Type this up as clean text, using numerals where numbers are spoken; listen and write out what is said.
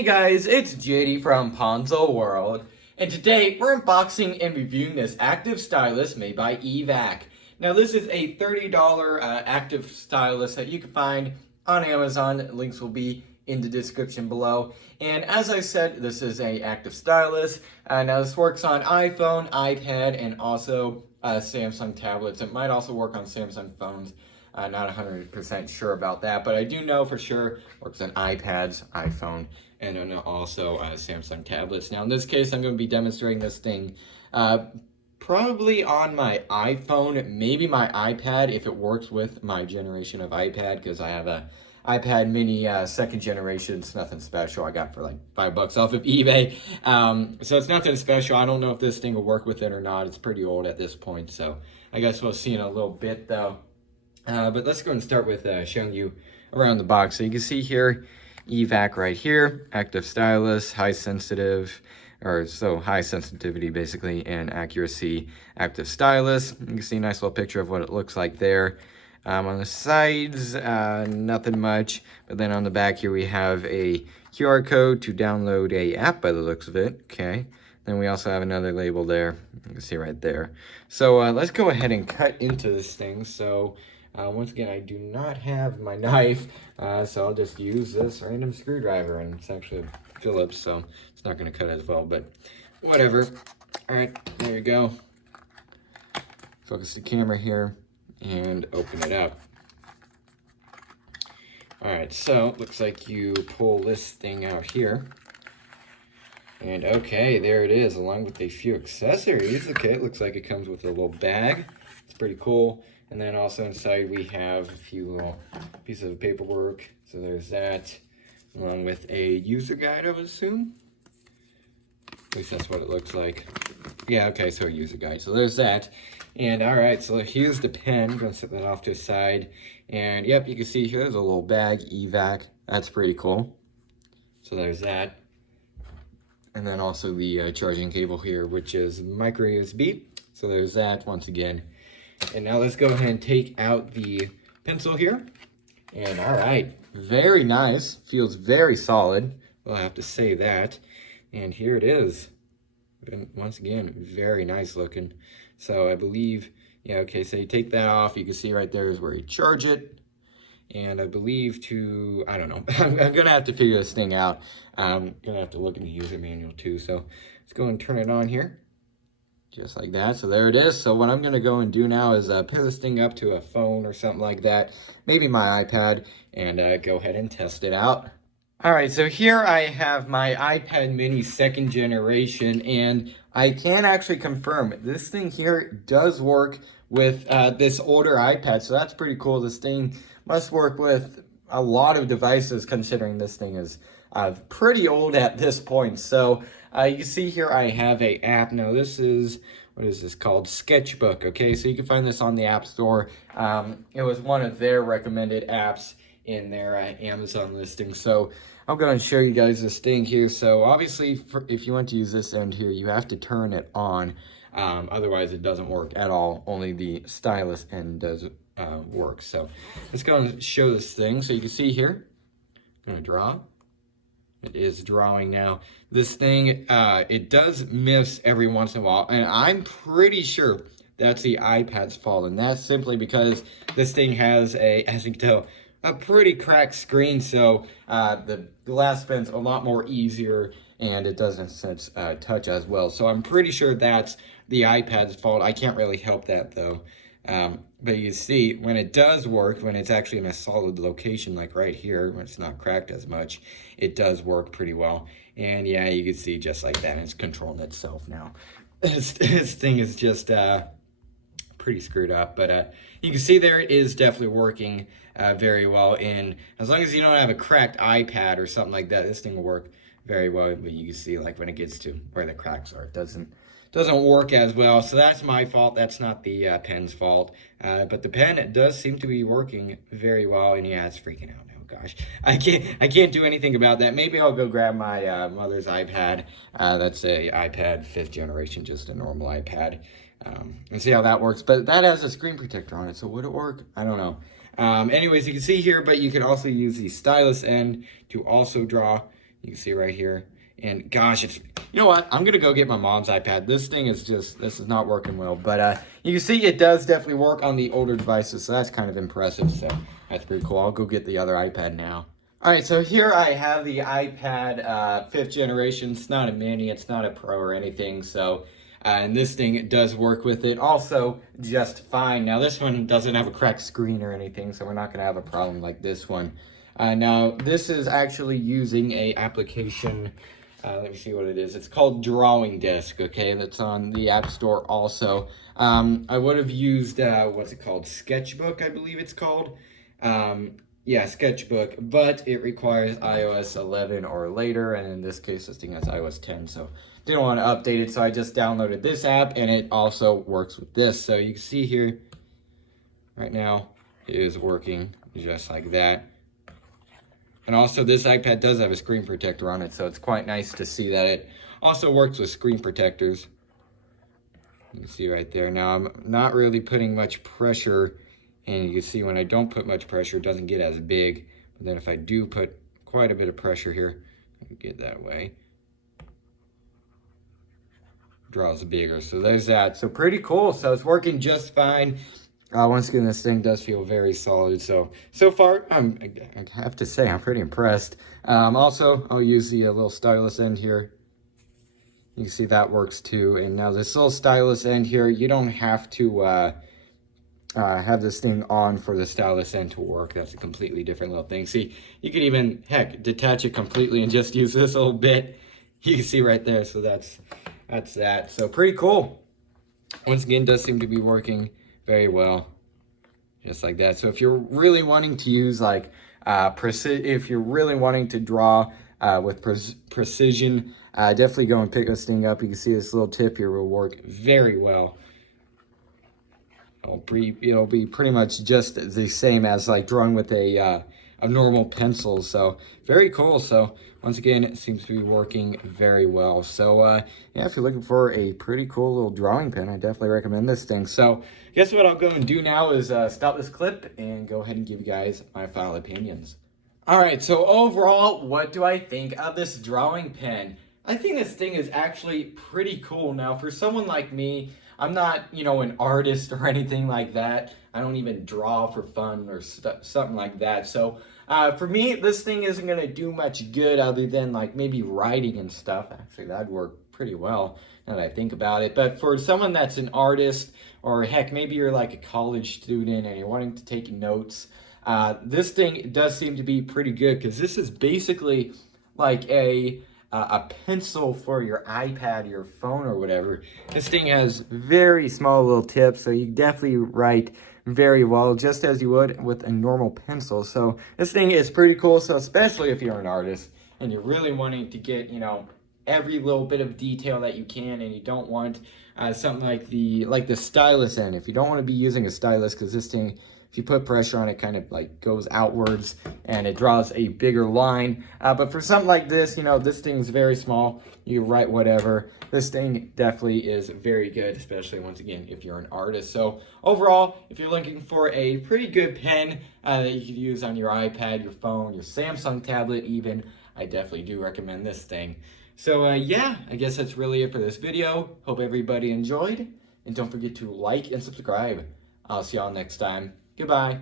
Hey guys, it's JD from Ponzo World, and today we're unboxing and reviewing this active stylus made by Evach. Now this is a $30 active stylus that you can find on Amazon. Links will be in the description below. And as I said, this is a active stylus. Now this works on iPhone, iPad, and also Samsung tablets. It might also work on Samsung phones. Not 100% sure about that, but I do know for sure works on iPads, iPhone, and then also Samsung tablets. Now in this case, I'm going to be demonstrating this thing probably on my iPhone, maybe my iPad if it works with my generation of iPad, because I have a iPad mini second generation. It's nothing special. I got for like $5 off of eBay. So it's nothing special. I don't know if this thing will work with it or not. It's pretty old at this point, so I guess we'll see in a little bit though. But let's go and start with showing you around the box. So you can see here, Evach right here, active stylus, high sensitivity basically, and accuracy active stylus. You can see a nice little picture of what it looks like there. On the sides, nothing much, but then on the back here we have a QR code to download a app by the looks of it. Okay. Then we also have another label there. You can see right there. So let's go ahead and cut into this thing. So once again, I do not have my knife, so I'll just use this random screwdriver, and it's actually a Phillips, so it's not going to cut as well, but whatever. All right, there you go. Focus the camera here and open it up. All right, so looks like you pull this thing out here. And okay, there it is, along with a few accessories. Okay, it looks like it comes with a little bag. It's pretty cool. And then also inside we have a few little pieces of paperwork. So there's that, along with a user guide, I would assume. At least that's what it looks like. Yeah, okay, so a user guide. So there's that. And all right, so here's the pen. I'm gonna set that off to the side. And yep, you can see here, there's a little bag, Evach. That's pretty cool. So there's that. And then also the charging cable here, which is micro USB. So there's that once again. And now let's go ahead and take out the pencil here. And all right, very nice. Feels very solid. Well, I have to say that. And here it is. And once again, very nice looking. So I believe, yeah, okay, so you take that off. You can see right there is where you charge it. And I believe I don't know. I'm going to have to figure this thing out. I'm going to have to look in the user manual too. So let's go and turn it on here. Just like that. So there it is. So what I'm going to go and do now is pair this thing up to a phone or something like that. Maybe my iPad. And go ahead and test it out. All right, so here I have my iPad mini second generation. And I can actually confirm this thing here does work with this older iPad. So that's pretty cool. This thing must work with a lot of devices, considering this thing is pretty old at this point. So you can see here I have a app. Now this is, what is this called? Sketchbook. Okay, so you can find this on the App Store. It was one of their recommended apps in their Amazon listing. So I'm going to show you guys this thing here. So obviously, if you want to use this end here, you have to turn it on. Otherwise, it doesn't work at all. Only the stylus end does work. So let's go and show this thing. So you can see here, I'm going to draw. It is drawing now. This thing, it does miss every once in a while, and I'm pretty sure that's the iPad's fault, and that's simply because this thing has as you can tell, a pretty cracked screen, so the glass bends a lot more easier, and it doesn't sense touch as well. So I'm pretty sure that's the iPad's fault. I can't really help that though. But you see, when it does work, when it's actually in a solid location, like right here, when it's not cracked as much, it does work pretty well. And yeah, you can see just like that, it's controlling itself now. This thing is just pretty screwed up, but you can see there it is definitely working very well. And as long as you don't have a cracked iPad or something like that, this thing will work very well. But you can see, like, when it gets to where the cracks are, it doesn't work as well. So that's my fault. That's not the pen's fault. But the pen, it does seem to be working very well. And yeah, it's freaking out now. Gosh, I can't do anything about that. Maybe I'll go grab my mother's iPad. That's a iPad 5th generation, just a normal iPad, and see how that works. But that has a screen protector on it, so would it work? I don't know. Anyways, you can see here, but you can also use the stylus end to also draw You can see right here. And gosh, you know what? I'm gonna go get my mom's iPad. This thing is this is not working well. But you can see it does definitely work on the older devices, so that's kind of impressive. So that's pretty cool. I'll go get the other iPad now. All right, so here I have the iPad 5th generation. It's not a mini, it's not a Pro or anything. So, and this thing does work with it also just fine. Now this one doesn't have a cracked screen or anything, so we're not gonna have a problem like this one. Now this is actually using a application. Let me see what it is. It's called Drawing Desk, okay? That's on the App Store also. I would have used, what's it called? Sketchbook, I believe it's called. Yeah, Sketchbook, but it requires iOS 11 or later, and in this case, this thing has iOS 10, so didn't want to update it, so I just downloaded this app, and it also works with this. So you can see here, right now, it is working just like that. And also, this iPad does have a screen protector on it, so it's quite nice to see that it also works with screen protectors. You can see right there. Now, I'm not really putting much pressure, and you can see when I don't put much pressure, it doesn't get as big. But then if I do put quite a bit of pressure here, get that away, draws bigger. So there's that. So pretty cool. So it's working just fine. Once again, this thing does feel very solid. So far, I have to say, I'm pretty impressed. Also, I'll use the little stylus end here. You can see that works too. And now this little stylus end here, you don't have to have this thing on for the stylus end to work. That's a completely different little thing. See, you can even, heck, detach it completely and just use this little bit. You can see right there. So that's that. So pretty cool. Once again, does seem to be working very well, just like that. So if you're really wanting to use like if you're really wanting to draw with precision, definitely go and pick this thing up. You can see this little tip here will work very well. It'll be pretty much just the same as like drawing with a normal pencil. So very cool. So once again, it seems to be working very well. So yeah, if you're looking for a pretty cool little drawing pen, I definitely recommend this thing. So guess what I'll go and do now is stop this clip and go ahead and give you guys my final opinions. All right, so overall, what do I think of this drawing pen? I think this thing is actually pretty cool. Now, for someone like me, I'm not, an artist or anything like that. I don't even draw for fun or something like that. So for me, this thing isn't going to do much good other than like maybe writing and stuff. Actually, that'd work pretty well now that I think about it. But for someone that's an artist, or heck, maybe you're like a college student and you're wanting to take notes, this thing does seem to be pretty good, because this is basically like a pencil for your iPad, your phone, or whatever. This thing has very small little tips, so you definitely write very well, just as you would with a normal pencil. So this thing is pretty cool. So especially if you're an artist and you're really wanting to get, every little bit of detail that you can, and you don't want something like the stylus end. If you don't want to be using a stylus, because this thing, if you put pressure on it, kind of like goes outwards and it draws a bigger line. But for something like this, this thing's very small. You write whatever. This thing definitely is very good, especially once again, if you're an artist. So overall, if you're looking for a pretty good pen that you could use on your iPad, your phone, your Samsung tablet even, I definitely do recommend this thing. So yeah, I guess that's really it for this video. Hope everybody enjoyed, and don't forget to like and subscribe. I'll see y'all next time. Goodbye.